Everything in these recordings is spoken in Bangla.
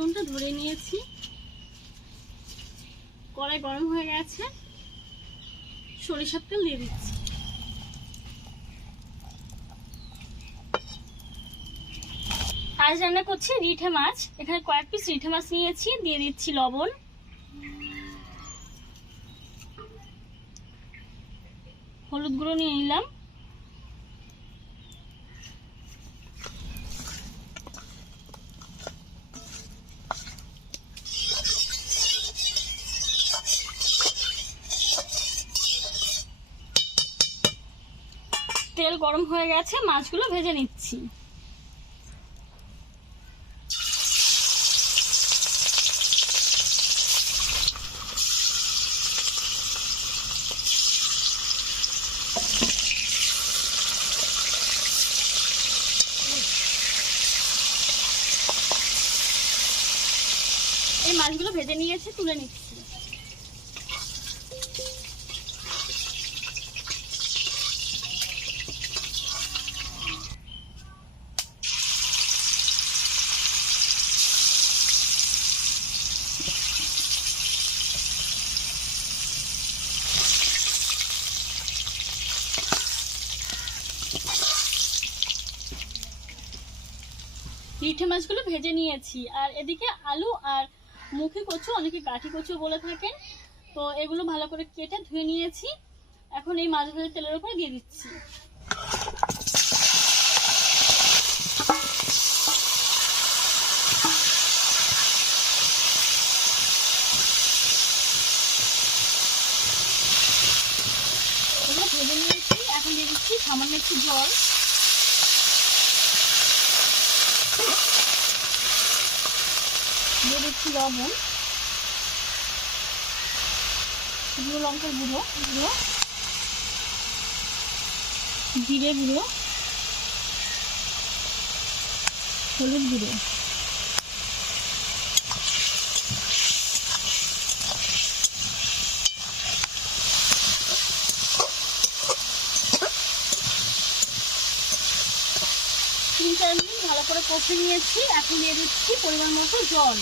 উনুনটা ধরে নিয়েছি, কড়াই গরম হয়ে গেছে, সরিষার তেল দিয়ে দিচ্ছি। আজ রান্না করছি রিঠে মাছ। এখানে কয়েক পিস রিঠে মাছ নিয়েছি, দিয়ে দিচ্ছি লবণ, হলুদ গুঁড়ো নিয়ে নিলাম, তেল গরম হয়ে গেছে, মাছগুলো ভেজে নিচ্ছি। এই মাছগুলো ভেজে নিয়েছি, তুলে নিচ্ছি। রিঠে মাছগুলো ভেজে নিয়েছি, আর এদিকে আলু আর মুখে কচু, অনেকে কাঠি কচু বলে থাকেন, তো এগুলো ভালো করে কেটে ধুয়ে নিয়েছি। এখন এই মাছ ভাজা তেলের উপরে দিয়ে দিচ্ছি। এগুলো ভেজে নিয়েছি, এখন দিয়ে দিচ্ছি সামান্য একটু জল, দিয়ে দিচ্ছি লবণ, শুকনো লঙ্কার গুঁড়ো, জিরে গুঁড়ো, হলুদ গুঁড়ো, তিন চার মিনিট ভালো করে কষে নিয়েছি। এখন দিয়ে দিচ্ছি পরিমাণ মতো জল।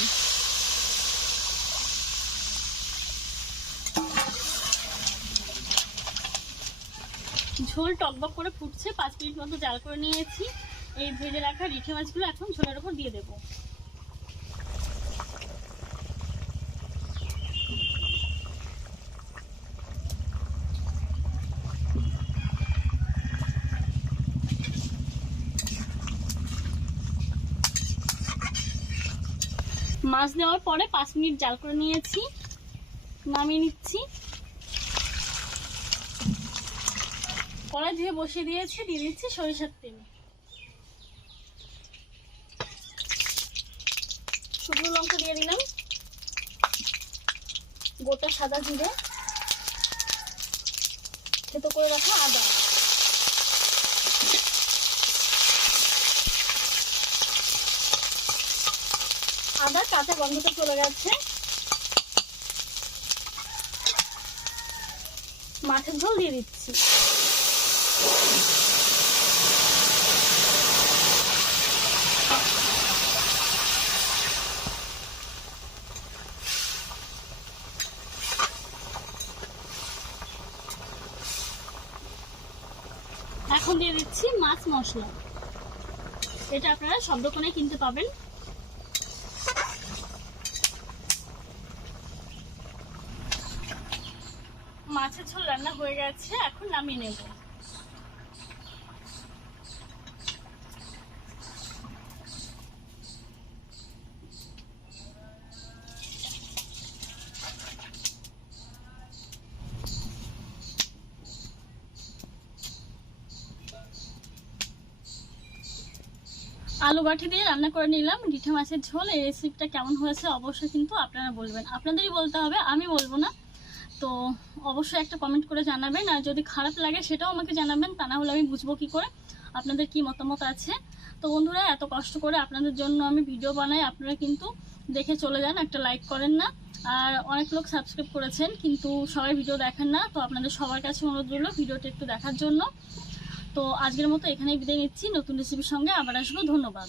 ঝোল টকবক করে ফুটছে, 5 মিনিট মতো জাল করে নিয়েছি। এই ভেজে রাখা রিঠে মাছগুলো এখন ঝোলের উপর দিয়ে দেব। মাছ দেওয়ার পরে 5 মিনিট জাল করে নিয়েছি, নামিয়ে নিচ্ছি। কড়াই ধুয়ে বসিয়ে দিয়েছি, দিয়ে দিচ্ছি সরিষার তেল, শুকনো লঙ্কা দিয়ে দিলাম, গোটা সাদা জিরে, থেতো করে রাখা আদা, আদা কাঁচা গন্ধটা চলে গেছে। মাছের ঝোল দিয়ে দিচ্ছি। এখন দিয়ে দিচ্ছি মাছ মশলা, এটা আপনারা সব দোকানে কিনতে পাবেন। মাছের ঝোল রান্না হয়ে গেছে, এখন নামিয়ে নেব। আলু বাটি দিয়ে রান্না করে নিলাম রিঠে মাছের ঝোল। এই রেসিপিটা কেমন হয়েছে অবশ্যই কিন্তু আপনারা বলবেন, আপনাদেরই বলতে হবে, আমি বলবো না। তো অবশ্যই একটা কমেন্ট করে জানাবেন, আর যদি খারাপ লাগে সেটাও আমাকে জানাবেন, তা না হলে আমি বুঝবো কি করে আপনাদের কি মতামত আছে। তো বন্ধুরা, এত কষ্ট করে আপনাদের জন্য আমি ভিডিও বানাই, আপনারা কিন্তু দেখে চলে যান, একটা লাইক করেন না। আর অনেক লোক সাবস্ক্রাইব করেছেন, কিন্তু সবাই ভিডিও দেখেন না। তো আপনাদের সবার কাছে অনুরোধ রইল ভিডিওটা একটু দেখার জন্য। তো আজকের মতো এখানেই বিদায় নিচ্ছি, নতুন রেসিপির সঙ্গে আবার আসবো। ধন্যবাদ।